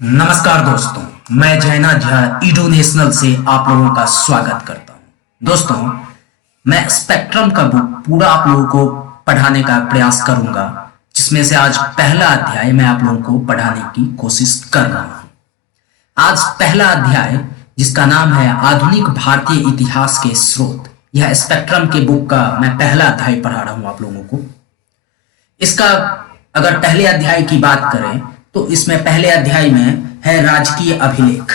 नमस्कार दोस्तों, मैं जयना झा ईडो नेशनल से आप लोगों का स्वागत करता हूं। दोस्तों, मैं स्पेक्ट्रम का बुक पूरा आप लोगों को पढ़ाने का प्रयास करूंगा, जिसमें से आज पहला अध्याय मैं आप लोगों को पढ़ाने की कोशिश कर रहा हूं। आज पहला अध्याय, जिसका नाम है आधुनिक भारतीय इतिहास के स्रोत, यह स्पेक्ट्रम के बुक का मैं पहला अध्याय पढ़ा रहा हूं आप लोगों को। इसका अगर पहले अध्याय की बात करें तो इसमें पहले अध्याय में है राजकीय अभिलेख।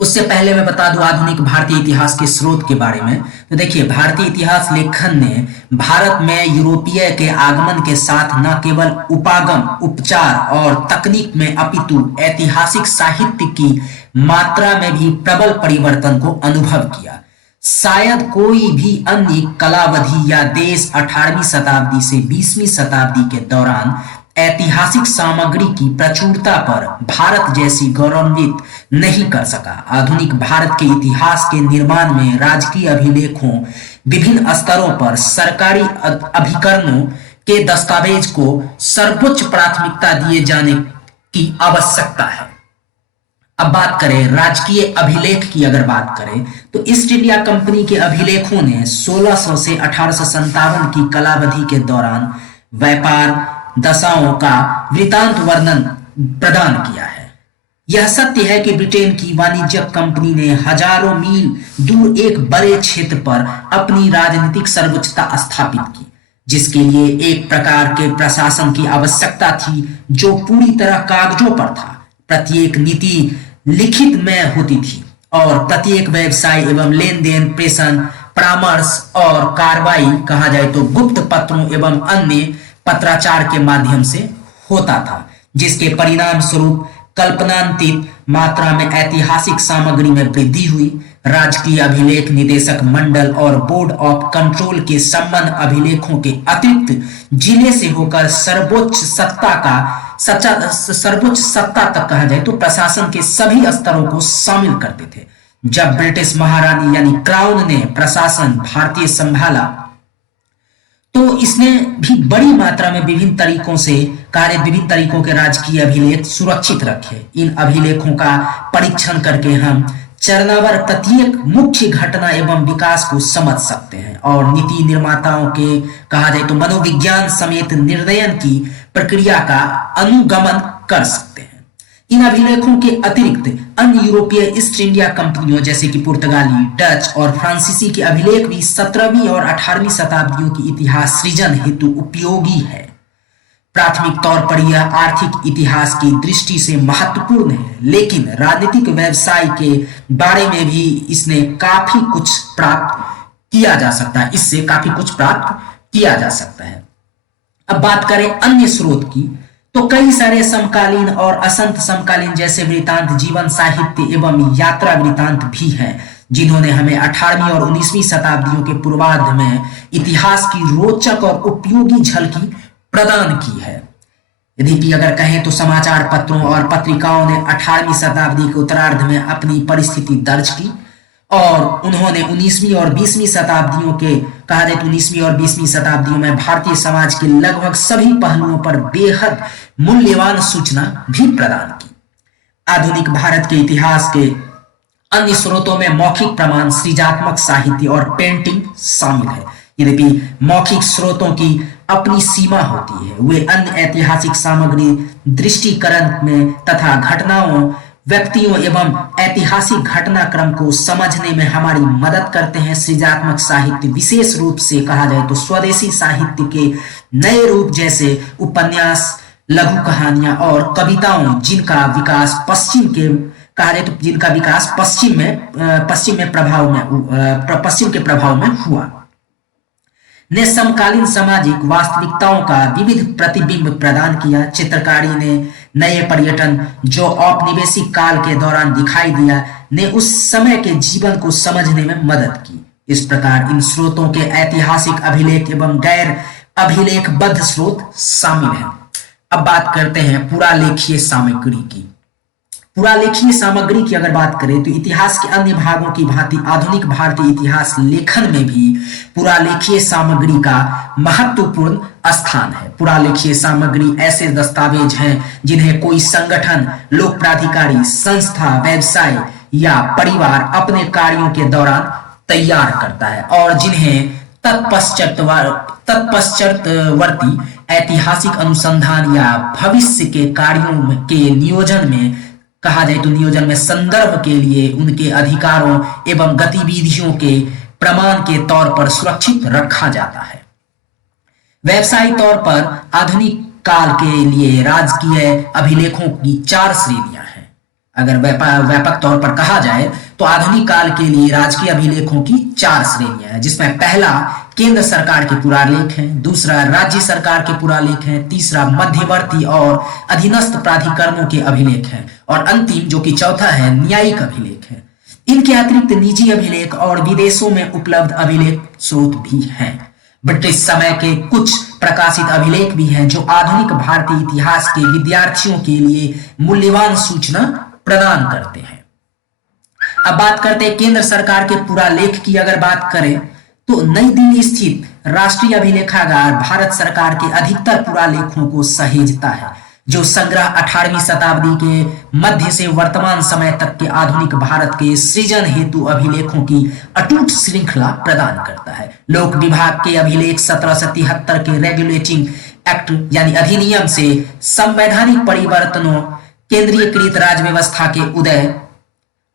उससे पहले मैं बता दूं आधुनिक भारतीय इतिहास के स्रोत के बारे में। तो देखिए, भारतीय इतिहास लेखन ने भारत में यूरोपीय के आगमन के साथ न केवल उपागम, उपचार और तकनीक में अपितु ऐतिहासिक साहित्य की मात्रा में भी प्रबल परिवर्तन को अनुभव किया। शायद कोई भी अन्य कलावधि या देश 18वीं शताब्दी से 20वीं शताब्दी के दौरान ऐतिहासिक सामग्री की प्रचुरता पर भारत जैसी गौरवान्वित नहीं कर सका। आधुनिक भारत के इतिहास के निर्माण में राजकीय अभिलेखों, विभिन्न स्तरों पर सरकारी अभिकरणों के दस्तावेज को सर्वोच्च प्राथमिकता दिए जाने की आवश्यकता है। अब बात करें राजकीय अभिलेख की, अगर बात करें तो ईस्ट इंडिया कंपनी के अभिलेखों ने 1600 से 1857 की कलावधि के दौरान व्यापार दशाओं का वृतांत वर्णन प्रदान किया है। यह सत्य है कि ब्रिटेन की वाणिज्यिक कंपनी ने हजारों मील दूर एक बड़े क्षेत्र पर अपनी राजनीतिक सर्वोच्चता स्थापित की, जिसके लिए एक प्रकार के प्रशासन की आवश्यकता थी जो पूरी तरह कागजों पर था। प्रत्येक नीति लिखित में होती थी और प्रत्येक व्यवसाय एवं लेन देन, प्रेषण, परामर्श और कार्रवाई कहा जाए तो गुप्त पत्रों एवं अन्य पत्राचार के माध्यम से होता था, जिसके परिणाम स्वरूप कल्पनातीत मात्रा में ऐतिहासिक सामग्री में वृद्धि हुई। राजकीय अभिलेख निदेशक मंडल और बोर्ड ऑफ कंट्रोल के संबंध अभिलेखों के अतिरिक्त जिले से होकर सर्वोच्च सत्ता तक कहा जाए तो प्रशासन के सभी स्तरों को शामिल करते थे। जब ब्रिटिश महारानी यानी क्राउन ने प्रशासन भारतीय संभाला तो इसने भी बड़ी मात्रा में विभिन्न तरीकों के राजकीय अभिलेख सुरक्षित रखे। इन अभिलेखों का परीक्षण करके हम चरणावर प्रत्येक मुख्य घटना एवं विकास को समझ सकते हैं और नीति निर्माताओं के कहा जाए तो मनोविज्ञान समेत निर्णयन की प्रक्रिया का अनुगमन कर सकते हैं। इन अभिलेखों के अतिरिक्त अन्य यूरोपीय ईस्ट इंडिया कंपनियों जैसे कि पुर्तगाली, डच और फ्रांसीसी के अभिलेख भी 17वीं और 18वीं शताब्दियों की इतिहास सृजन हेतु उपयोगी है। प्राथमिक तौर पर यह आर्थिक इतिहास की दृष्टि से महत्वपूर्ण है, लेकिन राजनीतिक व्यवसाय के बारे में भी इसने काफी कुछ प्राप्त किया जा सकता है, इससे काफी कुछ प्राप्त किया जा सकता है। अब बात करें अन्य स्रोत की, तो कई सारे समकालीन और असंत समकालीन जैसे वृतांत, जीवन साहित्य एवं यात्रा वृतांत भी हैं, जिन्होंने हमें 18वीं और 19वीं शताब्दियों के पूर्वार्ध में इतिहास की रोचक और उपयोगी झलकी प्रदान की है। यद्यपि अगर कहें तो समाचार पत्रों और पत्रिकाओं ने 18वीं शताब्दी के उत्तरार्ध में अपनी परिस्थिति दर्ज की और उन्होंने 19वीं और 20वीं शताब्दियों के कहा जाए तो 19वीं और 20वीं शताब्दियों में भारतीय समाज के लगभग सभी पहलुओं पर बेहद मूल्यवान सूचना भी प्रदान की। आधुनिक भारत के इतिहास के अन्य स्रोतों में मौखिक प्रमाण, सृजनात्मक साहित्य और पेंटिंग शामिल है। यद्यपि मौखिक स्रोतों की अपनी सीमा होती है, वे अन्य ऐतिहासिक सामग्री दृष्टिकरण में तथा घटनाओं, व्यक्तियों एवं ऐतिहासिक घटनाक्रम को समझने में हमारी मदद करते हैं। सृजनात्मक साहित्य विशेष रूप से कहा जाए तो स्वदेशी साहित्य के नए रूप जैसे उपन्यास, लघु कहानियां और कविताओं, जिनका विकास पश्चिम के प्रभाव में हुआ, ने समकालीन सामाजिक वास्तविकताओं का विविध प्रतिबिंब प्रदान किया। चित्रकारी ने नए पर्यटन जो औपनिवेशिक काल के दौरान दिखाई दिया, ने उस समय के जीवन को समझने में मदद की। इस प्रकार इन स्रोतों के ऐतिहासिक अभिलेख एवं गैर अभिलेखबद्ध स्रोत शामिल हैं। अब बात करते हैं पुरालेखीय सामग्री की। पुरालेखीय सामग्री की अगर बात करें तो इतिहास के अन्य भागों की भांति आधुनिक भारतीय इतिहास लेखन में भी पुरालेखीय सामग्री का महत्वपूर्ण स्थान है। पुरालेखीय सामग्री ऐसे दस्तावेज हैं जिन्हें कोई संगठन, लोक प्राधिकारी, संस्था, व्यवसाय या परिवार अपने कार्यों के दौरान तैयार करता है और जिन्हें तत्पश्चातवर्ती ऐतिहासिक अनुसंधान या भविष्य के कार्यों के नियोजन में कहा जाए तो नियोजन में संदर्भ के लिए उनके अधिकारों एवं गतिविधियों के प्रमाण के तौर पर सुरक्षित रखा जाता है। व्यावसायिक तौर पर आधुनिक काल के लिए राजकीय अभिलेखों की 4 श्रेणियां हैं। अगर व्यापक तौर पर कहा जाए तो आधुनिक काल के लिए राजकीय अभिलेखों की 4 श्रेणियां हैं, जिसमें पहला केंद्र सरकार के पुरालेख हैं, दूसरा राज्य सरकार के पुरालेख हैं, तीसरा मध्यवर्ती और अधीनस्थ प्राधिकरणों के अभिलेख हैं और अंतिम जो कि चौथा है न्यायिक अभिलेख है। इनके अतिरिक्त निजी अभिलेख और विदेशों में उपलब्ध अभिलेख स्रोत भी हैं। ब्रिटिश समय के कुछ प्रकाशित अभिलेख भी हैं जो आधुनिक भारतीय इतिहास के विद्यार्थियों के लिए मूल्यवान सूचना प्रदान करते हैं। अब बात करते हैं केंद्र सरकार के पुरालेख की। अगर बात करें तो नई दिल्ली स्थित राष्ट्रीय अभिलेखागार भारत सरकार के अधिकतर पुरालेखों को सहेजता है, जो संग्रह 18वीं शताब्दी के मध्य से वर्तमान समय तक के आधुनिक भारत के सृजन हेतु अभिलेखों की अटूट श्रृंखला प्रदान करता है। लोक विभाग के अभिलेख 1773 के रेगुलेटिंग एक्ट यानी अधिनियम से संवैधानिक परिवर्तनों, केंद्रीयकृत राज्य व्यवस्था के उदय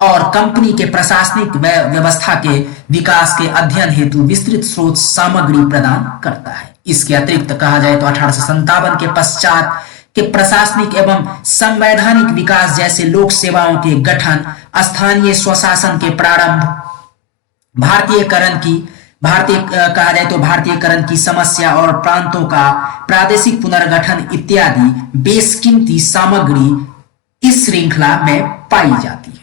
और कंपनी के प्रशासनिक व्यवस्था के विकास के अध्ययन हेतु विस्तृत स्रोत सामग्री प्रदान करता है। इसके अतिरिक्त कहा जाए तो 1857 के पश्चात के प्रशासनिक एवं संवैधानिक विकास जैसे लोक सेवाओं के गठन, स्थानीय स्वशासन के प्रारंभ, भारतीयकरण की समस्या और प्रांतों का प्रादेशिक पुनर्गठन इत्यादि बेशकीमती सामग्री इस श्रृंखला में पाई जाती है।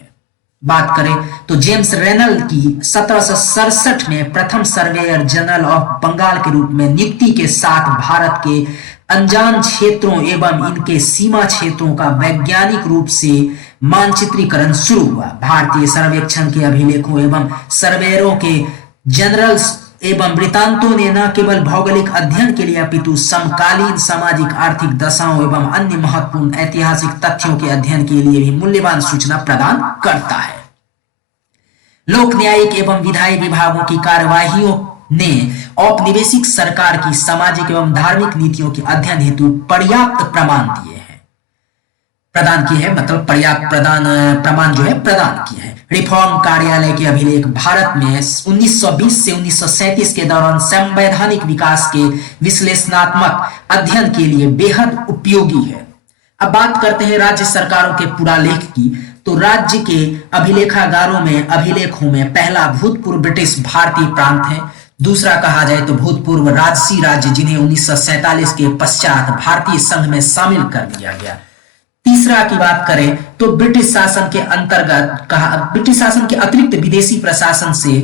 बात करें तो जेम्स रेनल की 1767 में प्रथम सर्वेयर जनरल ऑफ बंगाल के रूप में नियुक्ति के साथ भारत के अनजान क्षेत्रों एवं इनके सीमा क्षेत्रों का वैज्ञानिक रूप से मानचित्रीकरण शुरू हुआ। भारतीय सर्वेक्षण के अभिलेखों एवं सर्वेयरों के जनरल्स एवं वृतांतों ने न केवल भौगोलिक अध्ययन के लिए अपितु समकालीन सामाजिक आर्थिक दशाओं एवं अन्य महत्वपूर्ण ऐतिहासिक तथ्यों के अध्ययन के लिए भी मूल्यवान सूचना प्रदान करता है। लोक न्यायिक एवं विधायी विभागों की कार्यवाहियों ने औपनिवेशिक सरकार की सामाजिक एवं धार्मिक नीतियों के अध्ययन हेतु पर्याप्त प्रमाण दिए हैं, प्रदान किए हैं, मतलब पर्याप्त प्रमाण जो है प्रदान किए हैं। रिफॉर्म कार्यालय के अभिलेख भारत में 1920 से 1937 के दौरान संवैधानिक विकास के विश्लेषणात्मक अध्ययन के लिए बेहद उपयोगी है। अब बात करते हैं राज्य सरकारों के पुरालेख की। तो राज्य के अभिलेखागारों में अभिलेखों में पहला भूतपूर्व ब्रिटिश भारतीय प्रांत है, दूसरा कहा जाए तो भूतपूर्व राजसी राज्य जिन्हें 1947 के पश्चात भारतीय संघ में शामिल कर दिया गया। तीसरा की बात करें तो ब्रिटिश शासन के अतिरिक्त विदेशी प्रशासन से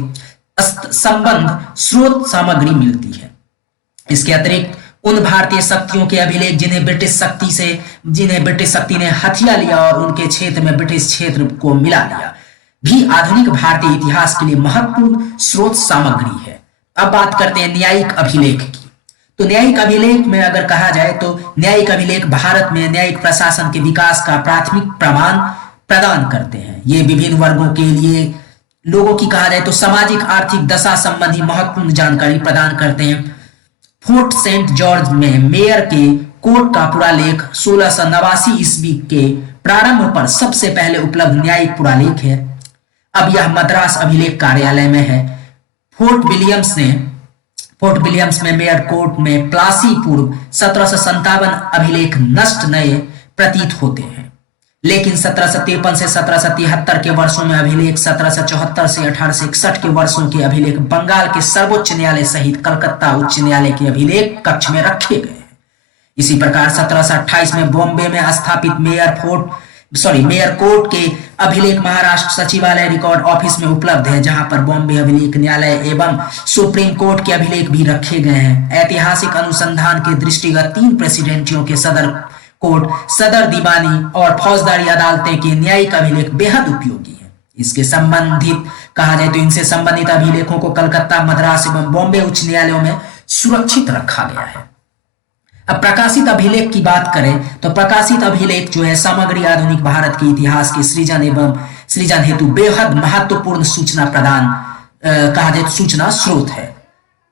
संबंध स्रोत सामग्री मिलती है। इसके अतिरिक्त उन भारतीय शक्तियों के अभिलेख जिन्हें ब्रिटिश शक्ति ने हथिया लिया और उनके क्षेत्र में ब्रिटिश क्षेत्र को मिला लिया, भी आधुनिक भारतीय इतिहास के लिए महत्वपूर्ण स्रोत सामग्री है। अब बात करते हैं न्यायिक अभिलेख की। तो न्यायिक अभिलेख में अगर कहा जाए तो न्यायिक अभिलेख भारत में न्यायिक प्रशासन के विकास का प्राथमिक प्रमाण प्रदान करते हैं। ये विभिन्न वर्गों के लिए लोगों की कहा जाए तो सामाजिक आर्थिक दशा संबंधी महत्वपूर्ण जानकारी प्रदान करते हैं। फोर्ट सेंट जॉर्ज में मेयर के कोर्ट का पुरालेख 1689 ईस्वी के प्रारंभ पर सबसे पहले उपलब्ध न्यायिक पुरालेख है। अब यह मद्रास अभिलेख कार्यालय में है। फोर्ट विलियम्स में मेयर कोर्ट में प्लासी पूर्व 1757 अभिलेख नष्ट नए प्रतीत होते हैं, लेकिन 1753 से 1773 के वर्षों में अभिलेख, 1774 से 1861 के वर्षों के अभिलेख बंगाल के सर्वोच्च न्यायालय सहित कलकत्ता उच्च न्यायालय के अभिलेख कक्ष में रखे गए हैं। इसी प्रकार 1728 में बॉम्बे में स्थापित मेयर कोर्ट के अभिलेख महाराष्ट्र सचिवालय रिकॉर्ड ऑफिस में उपलब्ध है, जहां पर बॉम्बे अभिलेख न्यायालय एवं सुप्रीम कोर्ट के अभिलेख भी रखे गए हैं। ऐतिहासिक अनुसंधान के दृष्टिगत 3 प्रेसिडेंटियों के सदर कोर्ट, सदर दीवानी और फौजदारी अदालतें के न्यायिक अभिलेख बेहद उपयोगी है। इसके संबंधित कहा जाए तो इनसे संबंधित अभिलेखों को कलकत्ता, मद्रास एवं बॉम्बे उच्च न्यायालयों में सुरक्षित रखा गया है। अब प्रकाशित अभिलेख की बात करें तो प्रकाशित अभिलेख जो है समग्र आधुनिक भारत के इतिहास के सृजन हेतु बेहद महत्वपूर्ण सूचना प्रदान कहा जाए तो सूचना स्रोत है।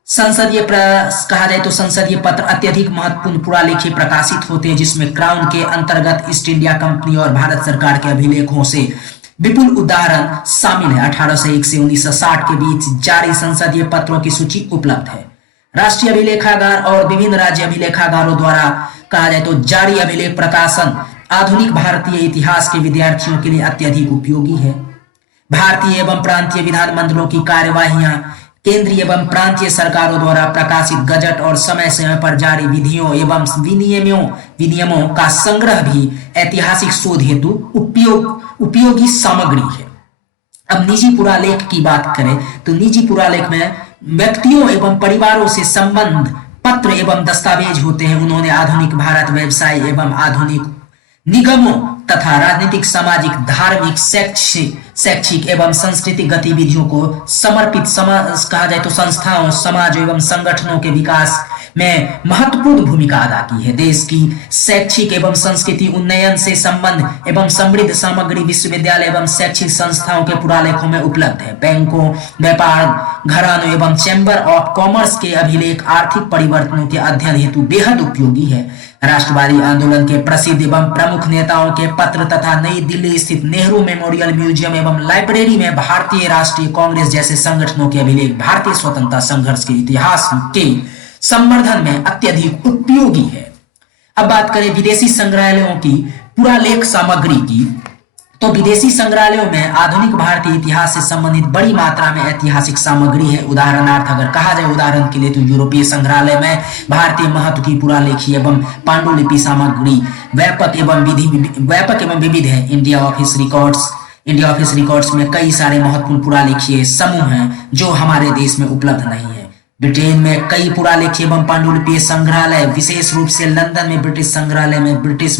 कहा जाए तो संसदीय पत्र अत्यधिक महत्वपूर्ण पुरालेखीय प्रकाशित होते हैं, जिसमें क्राउन के अंतर्गत ईस्ट इंडिया कंपनी और भारत सरकार के अभिलेखों से विपुल उदाहरण शामिल है। 1801 से 1960 के बीच जारी संसदीय पत्रों की सूची उपलब्ध है। राष्ट्रीय अभिलेखागार और विभिन्न राज्य अभिलेखागारों द्वारा कहा जाए तो जारी अभिलेख प्रकाशन आधुनिक भारतीय इतिहास के विद्यार्थियों के लिए अत्यधिक उपयोगी है। भारतीय एवं प्रांतीय विधानमंडलों की कार्यवाहियां केंद्रीय एवं प्रांतीय सरकारों द्वारा प्रकाशित गजट और समय समय पर जारी विधियों एवं विनियमों का संग्रह भी ऐतिहासिक शोध हेतु उपयोगी सामग्री है। अब निजी पुरालेख की बात करें तो निजी पुरालेख में व्यक्तियों एवं परिवारों से संबंध पत्र एवं दस्तावेज होते हैं। उन्होंने आधुनिक भारत व्यवसाय एवं आधुनिक निगमों तथा राजनीतिक, सामाजिक, धार्मिक, शैक्षिक एवं सांस्कृतिक गतिविधियों को समर्पित कहा जाए तो संस्थाओं, समाज एवं संगठनों के विकास में महत्वपूर्ण भूमिका अदा की है। देश की शैक्षिक एवं संस्कृति उन्नयन से संबंध एवं समृद्ध सामग्री विश्वविद्यालय एवं शैक्षिक संस्थाओं के पुरालेखों में उपलब्ध है। बैंकों, व्यापार घरानों एवं चैम्बर ऑफ कॉमर्स के अभिलेख आर्थिक परिवर्तनों के अध्ययन हेतु बेहद उपयोगी है। राष्ट्रवादी आंदोलन के प्रसिद्ध एवं प्रमुख नेताओं के पत्र तथा नई दिल्ली स्थित नेहरू मेमोरियल म्यूजियम एवं लाइब्रेरी में भारतीय राष्ट्रीय कांग्रेस जैसे संगठनों के अभिलेख भारतीय स्वतंत्रता संघर्ष के इतिहास के संवर्धन में अत्यधिक उपयोगी है। अब बात करें विदेशी संग्रहालयों की पुरालेख सामग्री की, तो विदेशी संग्रहालयों में आधुनिक भारतीय इतिहास से संबंधित बड़ी मात्रा में ऐतिहासिक सामग्री है। उदाहरणार्थ अगर कहा जाए उदाहरण के लिए तो यूरोपीय संग्रहालय में भारतीय महत्व की पुरालेखी एवं पांडुलिपि सामग्री व्यापक एवं विविध है। इंडिया ऑफिस रिकॉर्ड्स में कई सारे महत्वपूर्ण पुरालेखीय समूह हैं जो हमारे देश में उपलब्ध नहीं है। ब्रिटेन में कई पुरालेखीय एवं पांडुलिपीय संग्रहालय, विशेष रूप से लंदन में ब्रिटिश संग्रहालय में ब्रिटिश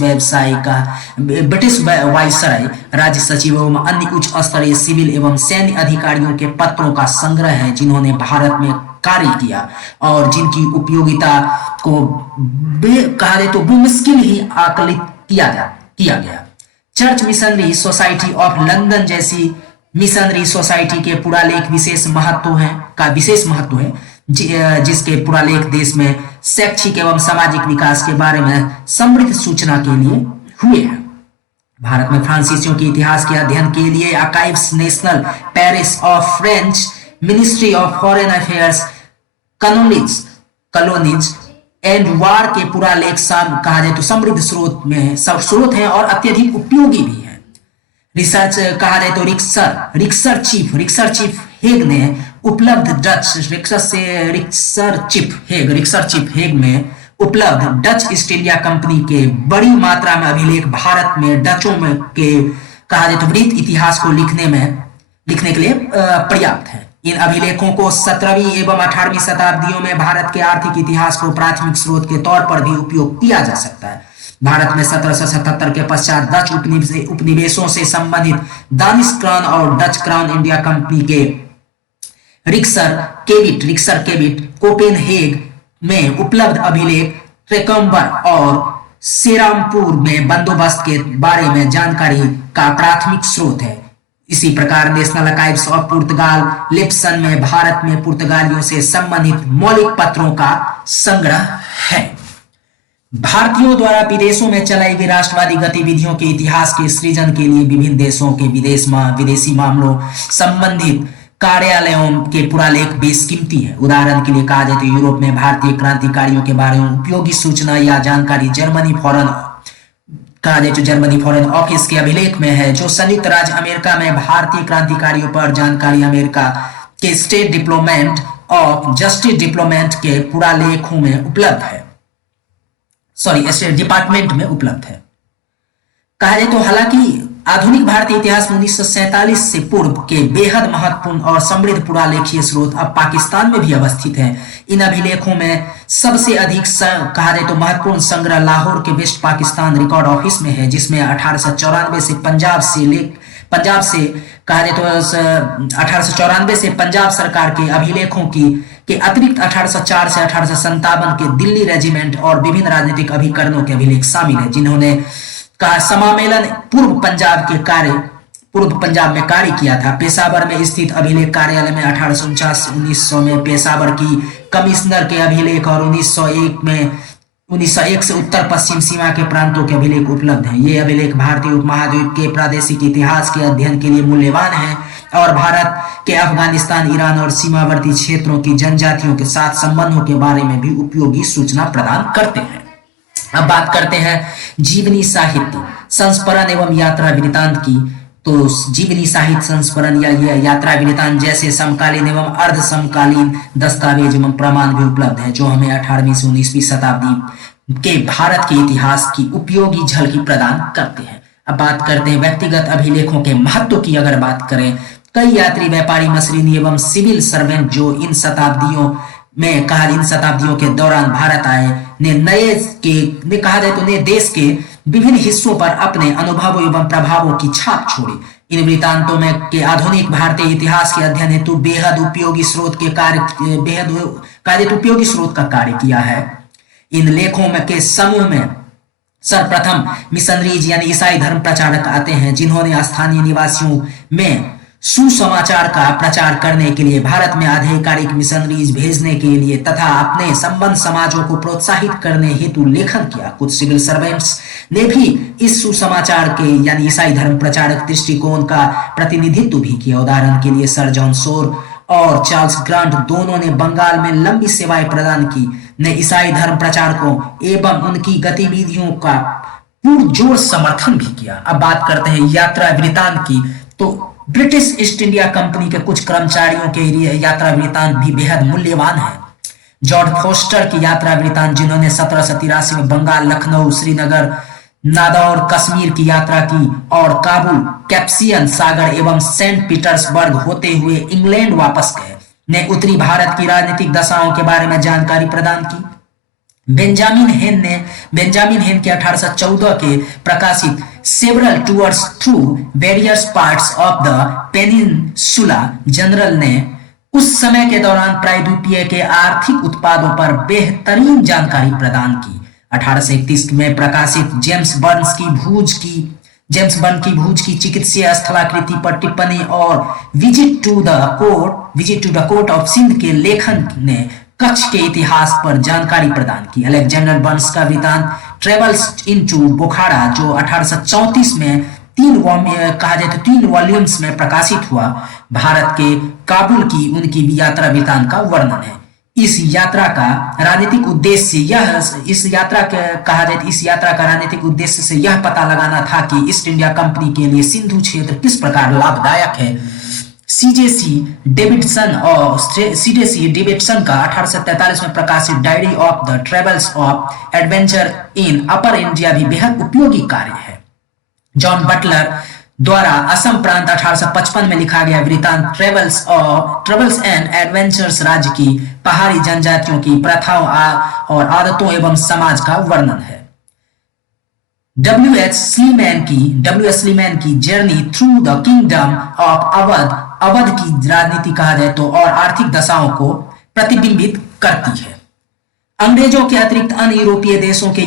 वायसराय, राज्य सचिव एवं अन्य उच्च स्तरीय सिविल एवं सैन्य अधिकारियों के पत्रों का संग्रह है जिन्होंने भारत में कार्य किया और जिनकी उपयोगिता को कहा जाए तो मुश्किल ही आकलित किया गया। Church missionary society of London जैसी मिशनरी सोसाइटी के पुरालेख विशेष महत्व है जिसके पुरालेख देश में शैक्षिक एवं सामाजिक विकास के बारे में समृद्ध सूचना के लिए हुए हैं। भारत में फ्रांसीसियों के इतिहास के अध्ययन के लिए archives national Paris of French ministry of foreign affairs colonies and वार के पुरालेख कहा जाए तो समृद्ध स्रोत हैं और अत्यधिक उपयोगी भी है। रिसर्च कहा जाए तो रिक्सर चीफ हेग ने उपलब्ध रिक्सर हेग में उपलब्ध डच ईस्ट इंडिया कंपनी के बड़ी मात्रा में अभिलेख भारत में डचों में के कहा जाए तो वृत्त इतिहास को लिखने के लिए पर्याप्त है। इन अभिलेखों को 17वीं एवं 18वीं शताब्दियों में भारत के आर्थिक इतिहास को प्राथमिक स्रोत के तौर पर भी उपयोग किया जा सकता है। भारत में 1777 के पश्चात डच उपनिवेशों से संबंधित दानिश क्राउन और डच क्राउन इंडिया कंपनी के रिक्सर केविट कोपेनहेग में उपलब्ध अभिलेख ट्रेकम्बर और सेरामपुर में बंदोबस्त के बारे में जानकारी का प्राथमिक स्रोत है। इसी प्रकार नेशनल आर्काइव्स ऑफ पुर्तगाल लिप्सन में भारत में पुर्तगालियों से संबंधित मौलिक पत्रों का संग्रह है। भारतीयों द्वारा विदेशों में चलाई गई राष्ट्रवादी गतिविधियों के इतिहास के सृजन के लिए विभिन्न देशों के विदेशी मामलों संबंधित कार्यालयों के पुरालेख बेशकीमती है। उदाहरण के लिए कहा जाए तो यूरोप में भारतीय क्रांतिकारियों के बारे में उपयोगी सूचना या जानकारी जर्मनी फॉरेन ऑफिस के अभिलेख में है, जो संयुक्त राज्य अमेरिका में भारतीय क्रांतिकारियों पर जानकारी अमेरिका के स्टेट डिप्लोमेंट के पुरालेखों में उपलब्ध है, स्टेट डिपार्टमेंट में उपलब्ध है। कहा जाए तो हालांकि आधुनिक भारतीय इतिहास में 1947 से पूर्व के बेहद महत्वपूर्ण और समृद्ध पुरालेखीय स्रोत अब पाकिस्तान में भी अवस्थित हैं। इन अभिलेखों में सबसे अधिक कहा जाए तो महत्वपूर्ण संग्रह लाहौर के वेस्ट पाकिस्तान रिकॉर्ड ऑफिस में है, जिसमें 1894 से पंजाब से कहा जाए तो 1894 से पंजाब सरकार के अभिलेखों के अतिरिक्त 1804 से 1857 के दिल्ली रेजिमेंट और विभिन्न राजनीतिक अभिकरणों के अभिलेख शामिल है, जिन्होंने का समामेलन पूर्व पंजाब में कार्य किया था। पेशावर में स्थित अभिलेख कार्यालय में 1849 से 1900 में पेशावर की कमिश्नर के अभिलेख और 1901 से उत्तर पश्चिम सीमा के प्रांतों के अभिलेख उपलब्ध हैं। ये अभिलेख भारतीय उपमहाद्वीप के प्रादेशिक इतिहास के अध्ययन के लिए मूल्यवान हैं और भारत के अफगानिस्तान, ईरान और सीमावर्ती क्षेत्रों की जनजातियों के साथ संबंधों के बारे में भी उपयोगी सूचना प्रदान करते हैं। अब बात करते हैं जीवनी साहित्य संस्मरण एवं यात्रा वृत्तांत की। तो जीवनी साहित्य संस्मरण या यात्रा वृत्तांत जैसे समकालीन एवं अर्ध समकालीन दस्तावेज एवं प्रमाण भी उपलब्ध है, जो हमें 18वीं से 19वीं शताब्दी के भारत के इतिहास की उपयोगी झलकी प्रदान करते हैं। अब बात करते हैं व्यक्तिगत अभिलेखों के महत्व की। अगर बात करें, कई यात्री, व्यापारी, मशीनी एवं सिविल सर्वेंट जो इन शताब्दियों के दौरान भारत आए ने कहा जाए तो नए देश के विभिन्न हिस्सों पर अपने अनुभवों एवं प्रभावों की छाप छोड़ी। इन वृत्तांतों में के आधुनिक भारतीय इतिहास के अध्ययन हेतु बेहद उपयोगी स्रोत का कार्य किया है। इन लेखों में के समूह में सर्वप्रथम मिशनरीज यानी ईसाई धर्म प्रचारक आते हैं, जिन्होंने स्थानीय निवासियों में सुसमाचार का प्रचार करने के लिए, भारत में आधिकारिक मिशनरीज भेजने के लिए तथा अपने संबंध समाजों को प्रोत्साहित करने हेतु लेखन किया। कुछ सिविल सर्वेंट्स ने भी इस सुसमाचार के यानी ईसाई धर्म प्रचारक दृष्टिकोण का प्रतिनिधित्व भी किया। उदाहरण के लिए सर जॉन शोर और चार्ल्स ग्रांट दोनों ने बंगाल में लंबी सेवाएं प्रदान की, ने ईसाई धर्म प्रचारकों एवं उनकी गतिविधियों का पुरजोर समर्थन भी किया। अब बात करते हैं यात्रा वृत्तांत की। तो ब्रिटिश ईस्ट इंडिया कंपनी के कुछ कर्मचारियों के लिए यात्रा वृत्तांत भी बेहद मूल्यवान है। जॉर्ज फोस्टर की यात्रा वृत्तांत, जिन्होंने 1783 में बंगाल, लखनऊ, श्रीनगर, नादौर, कश्मीर की यात्रा की और काबुल, कैप्सियन सागर एवं सेंट पीटर्सबर्ग होते हुए इंग्लैंड वापस गए, ने उत्तरी भारत की राजनीतिक दशाओं के बारे में जानकारी प्रदान की। बेंजामिन हेन के 1814 के प्रकाशित several tours through various parts of the peninsula general ने उस समय के दौरान प्रायद्वीपीय के आर्थिक उत्पादों पर बेहतरीन जानकारी प्रदान की। 1831 में प्रकाशित जेम्स बर्न की भूज की चिकित्सीय स्थलाकृति पर टिप्पणी और visit to the court of Sindh के लेखन ने कच्छ के इतिहास पर जानकारी प्रदान की। अलेक्जेंडर बर्न्स का वृत्तांत ट्रेवल्स इनटू बुखारा, जो 1834 में 3 वॉल्यूम्स में प्रकाशित हुआ, भारत के काबुल की उनकी यात्रा वृत्तांत का वर्णन है। इस यात्रा का राजनीतिक उद्देश्य से यह पता लगाना था कि ईस्ट इंडिया कंपनी के लिए सिंधु क्षेत्र किस प्रकार लाभदायक है। सीजेसी डेविडसन का 1843 में प्रकाशित diary of the travels of adventure in upper India भी बेहद उपयोगी कार्य है। जॉन बटलर द्वारा असम प्रांत 1855 में लिखा गया वृत्तांत ट्रेवल्स एंड एडवेंचर्स राज्य की पहाड़ी जनजातियों की प्रथाओं और आदतों एवं समाज का वर्णन है। W.S. स्लीमैन की journey through the kingdom of Awadh की राजनीति कहा जाए तो और आर्थिक दशाओं को प्रतिबिंबित करती है। अंग्रेजों के अतिरिक्त अन्य यूरोपीय देशों के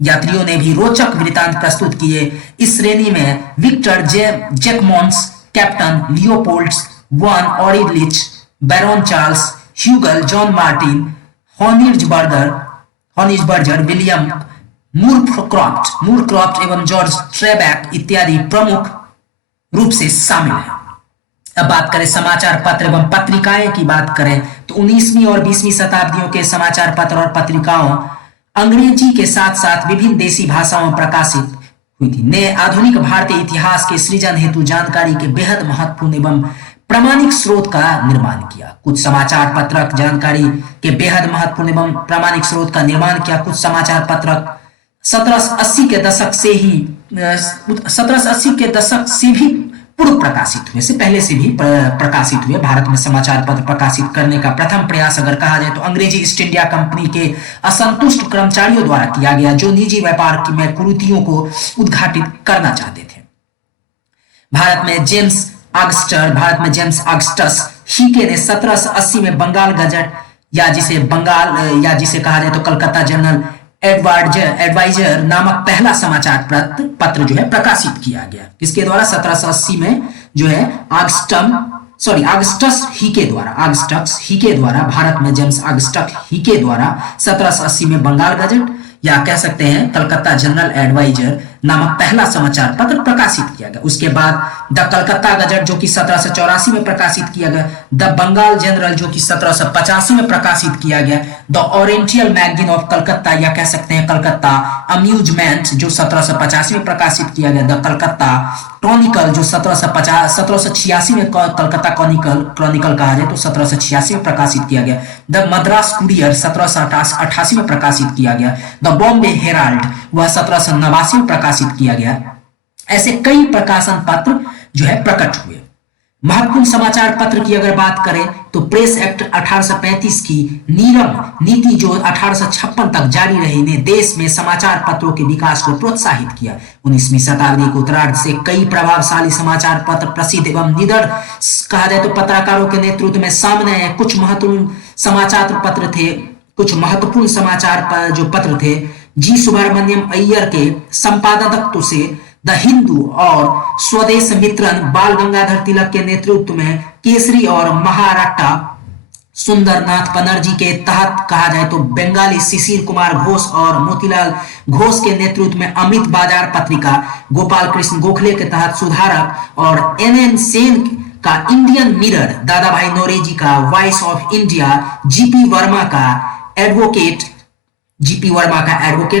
यात्रियों ने भी रोचक वृत्तांत प्रस्तुत किए। इस श्रेणी में Victor Jacquemont, captain Leopold von Orlich, Baron Charles Hugel, John Martin, Honigberger, William Moorcroft एवं जॉर्ज ट्रेबैक इत्यादि प्रमुख रूप से शामिल है। अब बात करें समाचार पत्र एवं पत्रिकाएं की बात करें तो 19वीं और 20वीं शताब्दियों के समाचार पत्र और पत्रिकाओं अंग्रेजी के साथ साथ विभिन्न देशी भाषाओं में प्रकाशित हुई थी, ने आधुनिक भारतीय इतिहास के सृजन हेतु जानकारी के बेहद महत्वपूर्ण एवं प्रामाणिक स्रोत का निर्माण किया। कुछ समाचार पत्रक जानकारी के बेहद महत्वपूर्ण एवं प्रामाणिक स्रोत का निर्माण किया। कुछ समाचार पत्रक 1780 के दशक से ही 1780 के दशक से भी पूर्व प्रकाशित हुए, से पहले से भी प्रकाशित हुए। भारत में समाचार पत्र प्रकाशित करने का प्रथम प्रयास अगर कहा जाए तो अंग्रेजी ईस्ट इंडिया कंपनी के असंतुष्ट कर्मचारियों द्वारा किया गया, जो निजी व्यापार की में कुरीतियों को उद्घाटित करना चाहते थे। भारत में जेम्स ऑगस्टस हीके ने 1780 में बंगाल गजट या जिसे कहा जाए तो कलकत्ता जनरल एडवाइजर नामक पहला समाचार पत्र जो है प्रकाशित किया गया। किसके द्वारा? 1780 में जो है ऑगस्टस हीके द्वारा भारत में जेम्स ऑगस्टस हीके द्वारा 1780 में बंगाल गजट या कह सकते हैं कलकत्ता जनरल एडवाइजर नामक पहला समाचार पत्र प्रकाशित किया गया। उसके बाद द कलकत्ता गजट जो कि 1784 में प्रकाशित किया गया, द बंगाल जनरल जो कि 1785 में प्रकाशित किया गया, the oriental magazine of Calcutta या कह सकते हैं कलकत्ता अम्यूजमेंट जो 1785 में प्रकाशित किया गया, द कलकत्ता क्रॉनिकल जो 1786 में कलकत्ता क्रॉनिकल कहा जाए तो 1786 में प्रकाशित किया गया, द मद्रास कुरियर 1788 में प्रकाशित किया गया, द बॉम्बे हेराल्ड वह 1789 में प्रकाशित किया गया। ऐसे कई प्रकाशन पत्र जो है प्रकट हुए। महत्वपूर्ण समाचार पत्र की अगर बात करें तो प्रेस एक्ट 1835 की नीरम नीति जो 1856 तक जारी रही ने देश में समाचार पत्रों के विकास को प्रोत्साहित किया। 19वीं शताब्दी के उत्तरार्ध से कई प्रभावशाली समाचार पत्र प्रसिद्ध एवं निडर कहा जाए तो पत्रकारों के नेतृत्व में सामने आए। कुछ महत्वपूर्ण समाचार जो पत्र थे जी सुब्रमण्यम अय्यर के संपादकत्व से द हिंदू और स्वदेश मित्रन बाल गंगाधर तिलक के नेतृत्व में केसरी और महाराष्ट्र सुंदरनाथ बनर्जी के तहत कहा जाए तो बंगाली शिशिर कुमार घोष और मोतीलाल घोष के नेतृत्व में अमृत बाजार पत्रिका, गोपाल कृष्ण गोखले के तहत सुधारक और एन सेन का इंडियन मिरर, दादा भाई नौरोजी का voice of India, GP Verma का एडवोकेट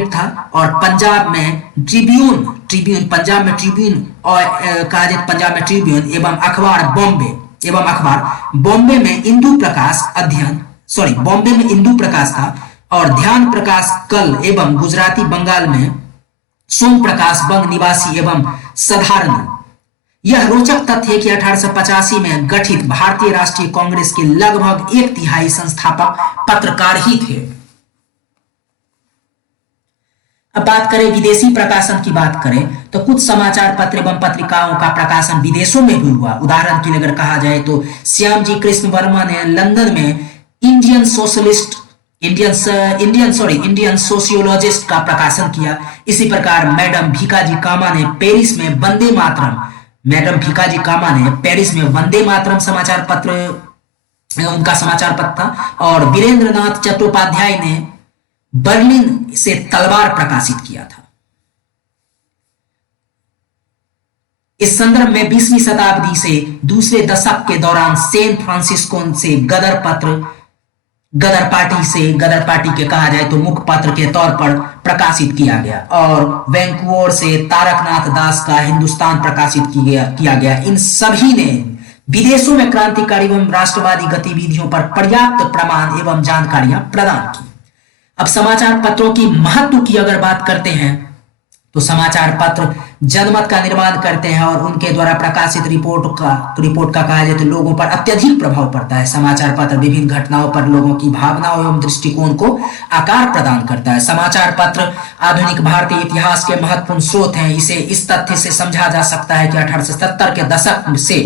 था और पंजाब में ट्रिब्यून और कहा जाए पंजाब में ट्रिब्यून एवं अखबार बॉम्बे में इंदू प्रकाश था और ध्यान प्रकाश कल एवं गुजराती बंगाल में सोम प्रकाश बंग निवासी एवं साधारण। यह रोचक तथ्य है कि 1885 में गठित भारतीय राष्ट्रीय कांग्रेस के लगभग 1/3 संस्थापक पत्रकार ही थे। अब बात करें विदेशी प्रकाशन की बात करें तो कुछ समाचार पत्र एवं पत्रिकाओं का प्रकाशन विदेशों में भी हुआ। उदाहरण के लिए अगर कहा जाए तो श्यामजी कृष्ण वर्मा ने लंदन में इंडियन सोशियोलॉजिस्ट का प्रकाशन किया। इसी प्रकार मैडम भीकाजी कामा ने पेरिस में वंदे मातरम समाचार पत्र उनका समाचार पत्र था और वीरेंद्रनाथ चट्टोपाध्याय ने बर्लिन से तलवार प्रकाशित किया था। इस संदर्भ में 20वीं शताब्दी से दूसरे दशक के दौरान सैन फ्रांसिस्को से गदर पार्टी के कहा जाए तो मुख्य पत्र के तौर पर प्रकाशित किया गया और वैंकूवर से तारकनाथ दास का हिंदुस्तान प्रकाशित किया गया। इन सभी ने विदेशों में क्रांतिकारी एवं राष्ट्रवादी गतिविधियों पर पर्याप्त प्रमाण एवं जानकारियां प्रदान की। अब समाचार पत्रों की महत्व की अगर बात करते हैं तो समाचार पत्र जनमत का निर्माण करते हैं और उनके द्वारा प्रकाशित रिपोर्ट का कहा जाए तो लोगों पर अत्यधिक प्रभाव पड़ता है। समाचार पत्र विभिन्न घटनाओं पर लोगों की भावनाओं एवं दृष्टिकोण को आकार प्रदान करता है। समाचार पत्र आधुनिक भारतीय इतिहास के महत्वपूर्ण स्रोत हैं। इसे इस तथ्य से समझा जा सकता है कि 1870 के दशक से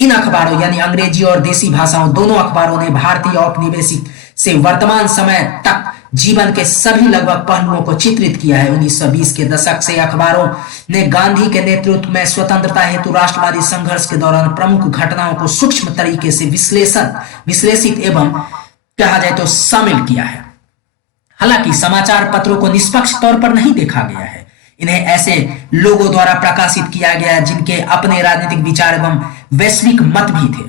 इन अखबारों यानी अंग्रेजी और देसी भाषाओं दोनों अखबारों ने भारतीय औपनिवेशिक से वर्तमान समय तक जीवन के सभी लगभग पहलुओं को चित्रित किया है। 1920 के दशक से अखबारों ने गांधी के नेतृत्व में स्वतंत्रता हेतु राष्ट्रवादी संघर्ष के दौरान प्रमुख घटनाओं को सूक्ष्म तरीके से विश्लेषित एवं कहा जाए तो शामिल किया है। हालांकि समाचार पत्रों को निष्पक्ष तौर पर नहीं देखा गया है। इन्हें ऐसे लोगों द्वारा प्रकाशित किया गया जिनके अपने राजनीतिक विचार एवं वैश्विक मत भी थे।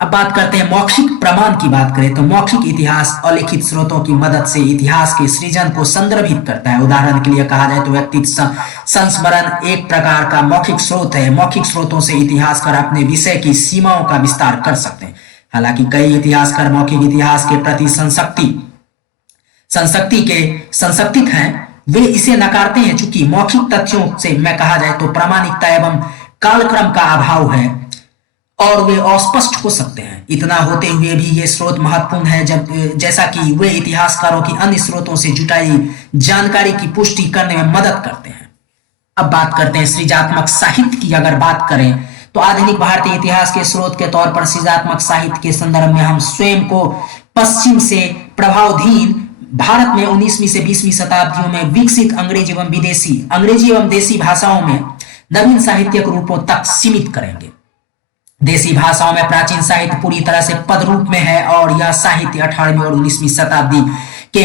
अब बात करते हैं मौखिक प्रमाण की बात करें तो मौखिक इतिहास अलिखित स्रोतों की मदद से इतिहास के सृजन को संदर्भित करता है। उदाहरण के लिए कहा जाए तो व्यक्तिगत संस्मरण एक प्रकार का मौखिक स्रोत है। मौखिक स्रोतों से इतिहासकार अपने विषय की सीमाओं का विस्तार कर सकते हैं। हालांकि कई इतिहासकार मौखिक इतिहास के प्रति संसक्तित हैं। वे इसे नकारते हैं, चूंकि मौखिक तथ्यों से मैं कहा जाए तो प्रामाणिकता एवं कालक्रम का अभाव है और वे अस्पष्ट हो सकते हैं। इतना होते हुए भी ये स्रोत महत्वपूर्ण है, जैसा कि वे इतिहासकारों की अन्य स्रोतों से जुटाई जानकारी की पुष्टि करने में मदद करते हैं। अब बात करते हैं सृजनात्मक साहित्य की। अगर बात करें तो आधुनिक भारतीय इतिहास के स्रोत के तौर पर सृजनात्मक साहित्य के संदर्भ में हम स्वयं को पश्चिम से प्रभावाधीन भारत में 19वीं से 20वीं शताब्दियों में विकसित अंग्रेजी एवं देसी भाषाओं में नवीन साहित्यिक रूपों तक सीमित करेंगे। देसी भाषाओं में प्राचीन साहित्य पूरी तरह से पद रूप में है और यह साहित्य 18वीं और 19वीं शताब्दी के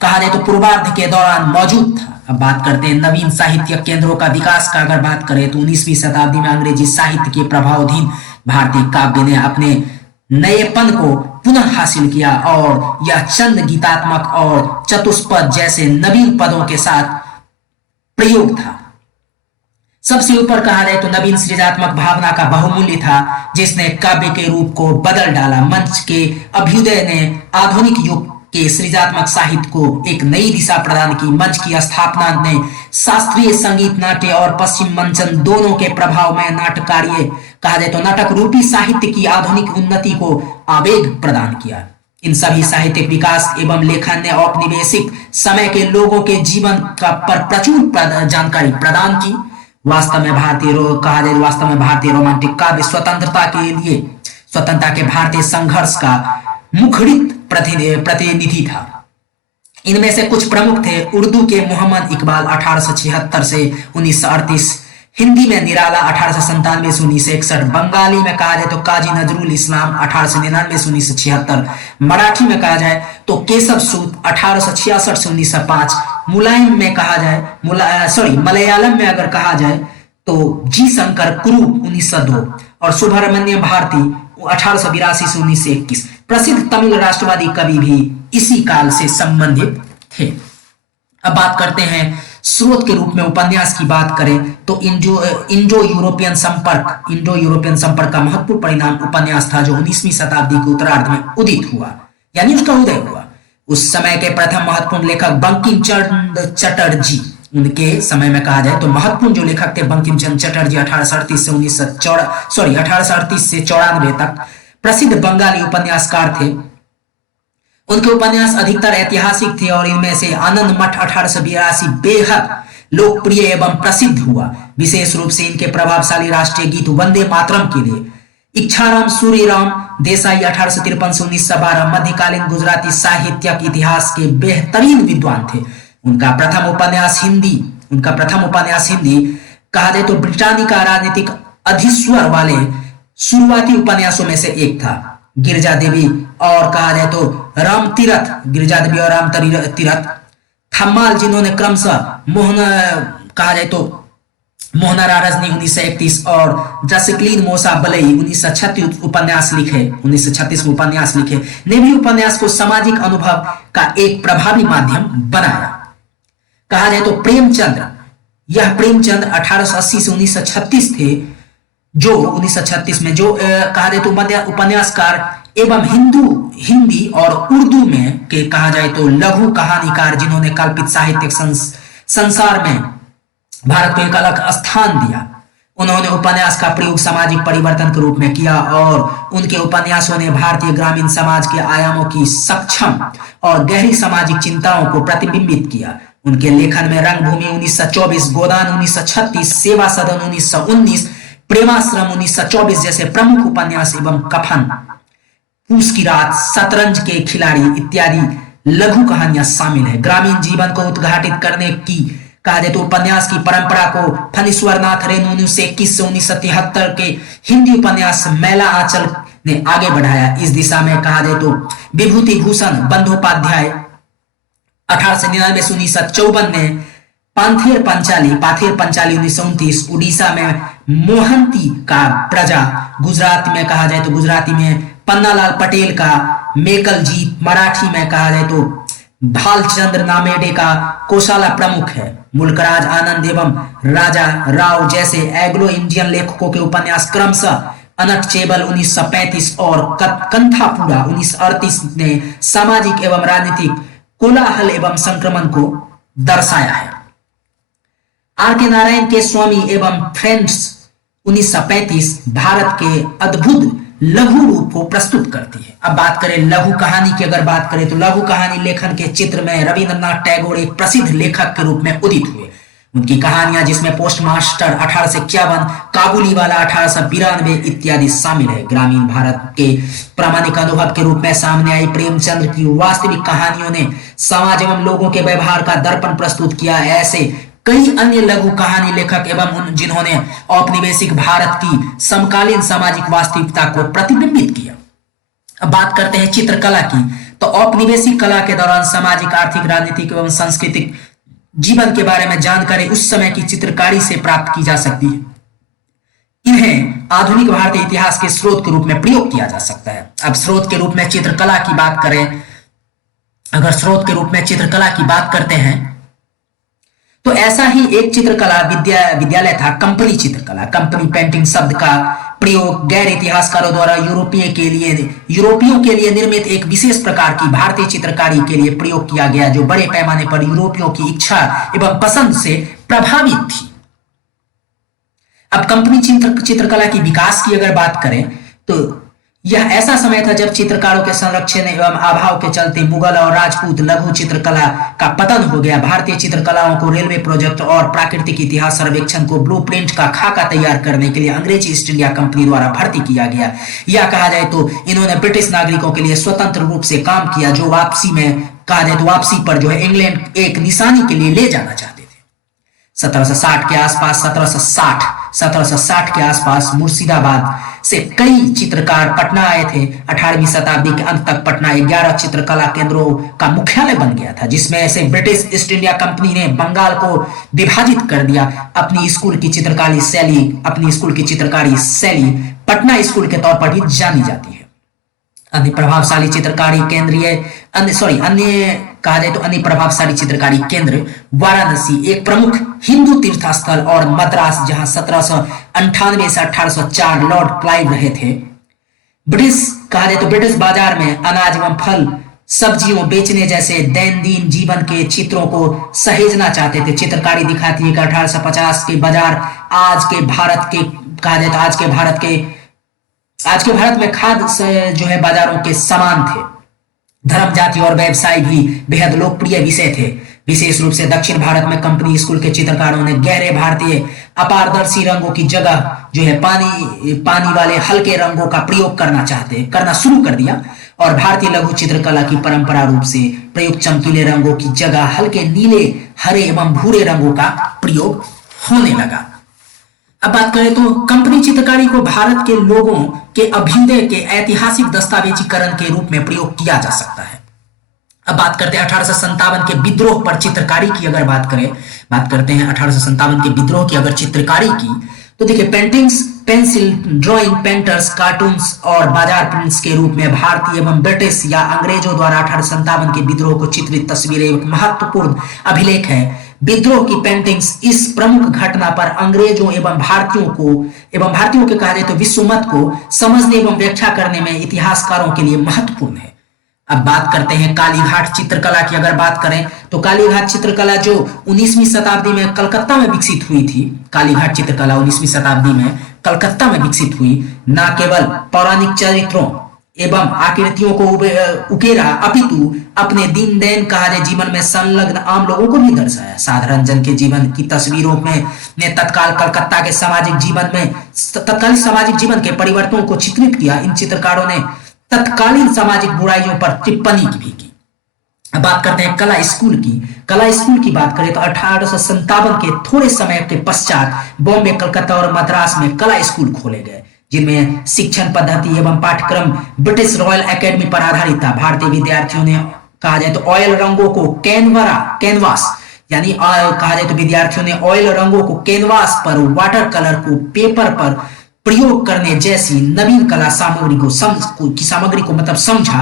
कहा जाए तो पूर्वार्ध के दौरान मौजूद था। अब बात करते हैं नवीन साहित्यिक केंद्रों का विकास का। अगर बात करें तो 19वीं शताब्दी में अंग्रेजी साहित्य के प्रभावाधीन भारतीय काव्य ने अपने नएपन को पुनः हासिल किया और यह चंद गीतात्मक और चतुष्पद जैसे नवीन पदों के साथ प्रयोग था। सबसे ऊपर कहा जाए तो नवीन सृजनात्मक भावना का बहुमूल्य था, जिसने काव्य के रूप को बदल डाला। मंच के अभ्युदय ने आधुनिक युग के सृजनात्मक साहित्य को एक नई दिशा प्रदान की। मंच की स्थापना ने शास्त्रीय संगीत, नाट्य और पश्चिम मंचन दोनों के प्रभाव में नाटकार्य कहा जाए तो नाटक रूपी साहित्य की आधुनिक उन्नति को आवेग प्रदान किया। इन सभी साहित्यिक विकास एवं लेखन ने औपनिवेशिक समय के लोगों के जीवन पर प्रचुर जानकारी प्रदान की। वास्तव में भारतीय रोमांटिक काव्य स्वतंत्रता के भारतीय संघर्ष का मुखरित प्रतिनिधि था। इनमें से कुछ प्रमुख थे। उर्दू के मोहम्मद इकबाल 1876 से 1938, हिंदी में निराला 1897 से 1961, बंगाली में कहा जाए तो काजी नजरुल इस्लाम 1899 से 1976, मराठी में कहा जाए तो केशव सूत 1866 से 1905, मुलायम में कहा जाए मलयालम में अगर कहा जाए तो जी शंकर कुरूप 1902 और सुब्रमण्यम भारती 1882 से 1921। प्रसिद्ध तमिल राष्ट्रवादी कवि भी इसी काल से संबंधित थे। अब बात करते हैं स्रोत के रूप में उपन्यास की बात करें तो इंडो यूरोपियन संपर्क का महत्वपूर्ण परिणाम उपन्यास था, जो 19वीं शताब्दी के उत्तरार्ध में उदित हुआ, यानी उसका उदय हुआ। उस समय के प्रथम महत्वपूर्ण लेखक बंकिम चंद्र चटर्जी, उनके समय में कहा जाए तो महत्वपूर्ण जो लेखक थे बंकिम चंद्र चटर्जी 1838 से 94 तक प्रसिद्ध बंगाली उपन्यासकार थे। उनके उपन्यास अधिकतर ऐतिहासिक थे और इनमें से आनंद मठ 1882 बेहद लोकप्रिय एवं प्रसिद्ध हुआ। विशेष रूप से इनके प्रभावशाली राष्ट्रीय गीत वंदे मातरम के लिए इच्छाराम सूर्यराम देसाई 1853 से 1912 मध्यकालीन गुजराती साहित्यिक इतिहास के बेहतरीन विद्वान थे। उनका प्रथम उपन्यास हिंदी कहा जाए तो ब्रिटानिका राजनीतिक अधिस्वर वाले शुरुआती उपन्यासों में से एक था। गिरजा देवी और कहा जाए तो राम तीरथ थम्माल, जिन्होंने क्रमशः मोहनरा रजनी 1931 और जसक्लीन मोसा बलई 1936 उपन्यास लिखे, ने भी उपन्यास को सामाजिक अनुभव का एक प्रभावी माध्यम बनाया। कहा जाए तो प्रेमचंद 1880 से 1936 थे, जो 1936 में जो कहा जाए तो उपन्यासकार एवं हिंदी और उर्दू में के कहा जाए तो लघु कहानीकार, जिन्होंने कल्पित साहित्यिक संसार में भारत को एक अलग स्थान दिया। उन्होंने उपन्यास का प्रयोग सामाजिक परिवर्तन के रूप में किया और उनके उपन्यासों ने भारतीय ग्रामीण समाज के आयामों की सक्षम और गहरी सामाजिक चिंताओं को प्रतिबिंबित किया। उनके लेखन में रंगभूमि 1924, गोदान 1936, सेवा सदन 1919, प्रेमाश्रम 1924 जैसे प्रमुख उपन्यास एवं कफन, पूस की रात, शतरंज के खिलाड़ी इत्यादि लघु कहानियां शामिल है। ग्रामीण जीवन को उद्घाटित करने की कहा जाए तो उपन्यास की परंपरा को फणीश्वरनाथ रेणु 1921 से 1973 के हिंदी उपन्यास मैला आंचल ने आगे बढ़ाया। इस दिशा में कहा जाए तो विभूति भूषण बंदोपाध्याय 1899 से 1954 में पाथेर पंचाली 1929, उड़ीसा में मोहंती का प्रजा, गुजराती में पन्नालाल पटेल का मेकल जीत, मराठी में कहा जाए तो भालचंद्र नामेडे का कोशाला प्रमुख है। मुल्कराज आनंद एवं राजा राव जैसे एग्लो इंडियन लेखकों के उपन्यास क्रमशः अनट चेबल 1935 और कंथापुरा 1938 ने सामाजिक एवं राजनीतिक कोलाहल एवं संक्रमण को दर्शाया है। आर के नारायण के स्वामी एवं फ्रेंड्स 1935 भारत के अद्भुत लघु रूप को प्रस्तुत करती है। अब बात करें लघु कहानी की, अगर बात करें तो लघु कहानी लेखन के चित्र में रविंद्रनाथ टैगोर एक प्रसिद्ध लेखक के रूप में उदित हुए। उनकी कहानियां जिसमें पोस्टमास्टर 1851, काबुलीवाला 1892 इत्यादि शामिल है। ग्रामीण भारत के प्रामाणिक अनुभव के रूप में सामने आई प्रेमचंद्र की वास्तविक कहानियों ने समाज एवं लोगों के व्यवहार का दर्पण प्रस्तुत किया। ऐसे कई अन्य लघु कहानी लेखक एवं जिन्होंने औपनिवेशिक भारत की समकालीन सामाजिक वास्तविकता को प्रतिबिंबित किया। अब बात करते हैं चित्रकला की, तो औपनिवेशिक कला के दौरान सामाजिक, आर्थिक, राजनीतिक एवं सांस्कृतिक जीवन के बारे में जानकारी उस समय की चित्रकारी से प्राप्त की जा सकती है। इन्हें आधुनिक भारतीय इतिहास के स्रोत के रूप में प्रयोग किया जा सकता है। अब स्रोत के रूप में चित्रकला की बात करें, अगर स्रोत के रूप में चित्रकला की बात करते हैं तो ऐसा ही एक चित्रकला विद्यालय था, कंपनी चित्रकला। कंपनी पेंटिंग शब्द का प्रयोग गैर इतिहासकारों द्वारा यूरोपियों के लिए निर्मित एक विशेष प्रकार की भारतीय चित्रकारी के लिए प्रयोग किया गया, जो बड़े पैमाने पर यूरोपियों की इच्छा एवं पसंद से प्रभावित थी। अब कंपनी चित्रकला की विकास की अगर बात करें तो यह ऐसा समय था जब चित्रकारों के संरक्षण एवं अभाव के चलते मुगल और राजपूत लघु चित्रकला का पतन हो गया। भारतीय चित्रकलाओं को रेलवे प्रोजेक्ट और प्राकृतिक इतिहास सर्वेक्षण को ब्लूप्रिंट का खाका तैयार करने के लिए अंग्रेजी ईस्ट इंडिया कंपनी द्वारा भर्ती किया गया। यह कहा जाए तो इन्होंने ब्रिटिश नागरिकों के लिए स्वतंत्र रूप से काम किया, जो वापसी में कहा जाए तो वापसी पर जो है इंग्लैंड एक निशानी के लिए ले जाना चाहते थे। 1760 के आसपास 1760 के आसपास मुर्शिदाबाद से कई चित्रकार पटना आए थे। 18वीं शताब्दी के अंत तक पटना 11 चित्रकला केंद्रों का मुख्यालय बन गया था, जिसमें से ब्रिटिश ईस्ट इंडिया कंपनी ने बंगाल को विभाजित कर दिया। अपनी स्कूल की चित्रकारी शैली पटना स्कूल के तौर पर भी जानी जाती है। अन्य प्रभावशाली चित्रकारी केंद्र वाराणसी एक प्रमुख हिंदू तीर्थ स्थल और मद्रास, जहां 1798 से 1804 लॉर्ड क्लाइव रहे थे। ब्रिटिश बाजार में अनाज एवं फल सब्जियों बेचने जैसे दैनंदिन जीवन के चित्रों को सहेजना चाहते थे। चित्रकारी दिखाती है कि 1850 के बाजार आज के भारत में खाद्य से जो है बाजारों के समान थे। धर्म, जाति और व्यवसाय भी बेहद लोकप्रिय विषय थे। विशेष रूप से दक्षिण भारत में कंपनी स्कूल के चित्रकारों ने गहरे भारतीय अपारदर्शी रंगों की जगह जो है पानी वाले हल्के रंगों का प्रयोग करना शुरू कर दिया, और भारतीय लघु चित्रकला की परंपरा रूप से प्रयुक्त चमकीले रंगों की जगह हल्के नीले, हरे एवं भूरे रंगों का प्रयोग होने लगा। अब बात करें तो कंपनी चित्रकारी को भारत के लोगों के अभ्युदय के ऐतिहासिक दस्तावेजीकरण के रूप में प्रयोग किया जा सकता है। अब बात करते हैं 1857 के विद्रोह पर चित्रकारी की अगर बात करते हैं 1857 के विद्रोह की अगर चित्रकारी की, तो देखिए paintings, pencil drawing, painters, cartoons और बाजार प्रिंट्स के रूप में भारतीय एवं ब्रिटिश या अंग्रेजों द्वारा 1857 के विद्रोह को चित्रित तस्वीरें एक महत्वपूर्ण अभिलेख है। विद्रोह की पेंटिंग्स इस प्रमुख घटना पर अंग्रेजों एवं भारतीयों के कहा जाए तो विश्वमत को समझने एवं व्याख्या करने में इतिहासकारों के लिए महत्वपूर्ण है। अब बात करते हैं कालीघाट चित्रकला की अगर बात करें तो कालीघाट चित्रकला जो 19वीं शताब्दी में कलकत्ता में विकसित हुई थी, कालीघाट चित्रकला 19वीं शताब्दी में कलकत्ता में विकसित हुई, न केवल पौराणिक चरित्रों एवं आकृतियों को उकेरा अपितु अपने दिन दैन कहा जाए जीवन में संलग्न आम लोगों को भी दर्शाया। साधारण जन के जीवन की तस्वीरों में ने तत्काल कलकत्ता के तत्कालीन सामाजिक जीवन के परिवर्तनों को चित्रित किया। इन चित्रकारों ने तत्कालीन सामाजिक बुराइयों पर टिप्पणी भी की। अब बात करते हैं कला स्कूल की। कला स्कूल की बात करें तो 1857 के थोड़े समय के पश्चात बॉम्बे, कलकत्ता और मद्रास में कला स्कूल खोले गए, जिनमें शिक्षण पद्धति एवं पाठ्यक्रम ब्रिटिश रॉयल एकेडमी पर आधारित था। भारतीय विद्यार्थियों ने कहा जाए तो ऑयल रंगों को कैनवास यानी कहा जाए तो विद्यार्थियों ने ऑयल रंगों को कैनवास पर, वाटर कलर को पेपर पर प्रयोग करने जैसी नवीन कला सामग्री को मतलब समझा।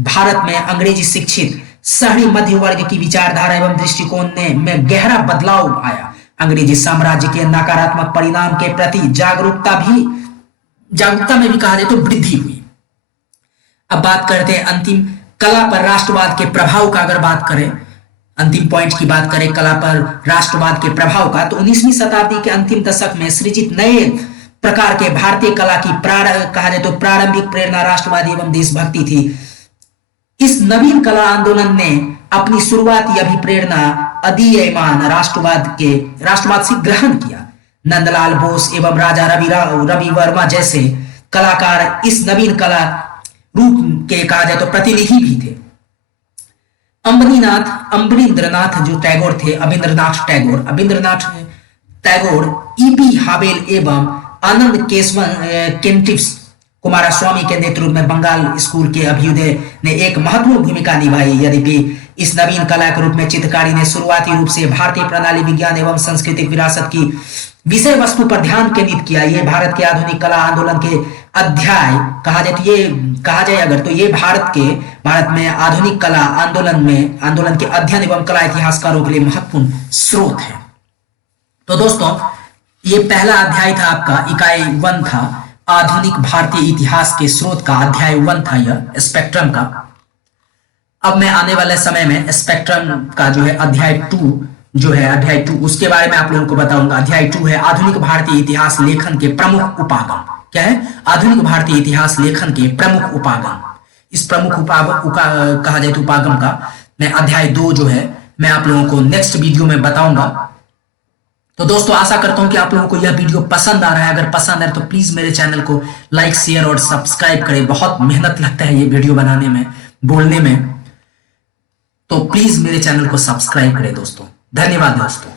भारत में अंग्रेजी शिक्षित शहरी मध्य वर्ग की विचारधारा एवं दृष्टिकोण में गहरा बदलाव आया। अंग्रेजी साम्राज्य के नकारात्मक परिणाम के प्रति जागरूकता में भी कहा जाए तो वृद्धि हुई। अब बात करते हैं अंतिम कला पर राष्ट्रवाद के प्रभाव का अगर बात करें, अंतिम पॉइंट की बात करें कला पर राष्ट्रवाद के प्रभाव का, तो 19वीं शताब्दी के अंतिम दशक में सृजित नए प्रकार के भारतीय कला की कहा जाए तो प्रारंभिक प्रेरणा राष्ट्रवादी एवं देशभक्ति थी। इस नवीन कला आंदोलन ने अपनी शुरुआती अभिप्रेरणा अधीयमान राष्ट्रवाद से ग्रहण किया। नंदलाल बोस एवं राजा रवि वर्मा जैसे कलाकार इस नवीन कला रूप के कहा जाए तो प्रतिनिधि भी थे। अम्बरींद्रनाथ जो टैगोर थे, अबिंद्रनाथ टैगोर, ईपी हावेल एवं आनंद केंटिव्स कुमारस्वामी के नेतृत्व में बंगाल स्कूल के अभ्युदय ने एक महत्वपूर्ण भूमिका निभाई। यद्यपि इस नवीन कला के रूप में चित्रकारी ने शुरुआती रूप से भारतीय प्रणाली विज्ञान एवं सांस्कृतिक विरासत की विषय वस्तु पर ध्यान केंद्रित किया। ये भारत के आधुनिक कला आंदोलन के अध्याय कहा जाए अगर तो ये भारत में आधुनिक कला आंदोलन के अध्ययन एवं कला इतिहासकारों के लिए महत्वपूर्ण स्रोत है। तो दोस्तों ये पहला अध्याय था आपका, इकाई 1 था आधुनिक भारतीय इतिहास के स्रोत का, अध्याय 1 था यह स्पेक्ट्रम का। अब मैं आने वाले समय में स्पेक्ट्रम का जो है अध्याय 2 उसके बारे में आप लोगों को बताऊंगा। अध्याय 2 है आधुनिक भारतीय इतिहास लेखन के प्रमुख उपागम। क्या है? आधुनिक भारतीय इतिहास लेखन के प्रमुख उपागम। इस प्रमुख कहा जाए तो उपागम का मैं अध्याय 2 जो है मैं आप लोगों को नेक्स्ट वीडियो में बताऊंगा। तो दोस्तों आशा करता हूं कि आप लोगों को यह वीडियो पसंद आ रहा है। अगर पसंद है तो प्लीज मेरे चैनल को लाइक, शेयर और सब्सक्राइब करें। बहुत मेहनत लगता है ये वीडियो बनाने में, बोलने में, तो प्लीज मेरे चैनल को सब्सक्राइब करें दोस्तों। धन्यवाद दोस्तों।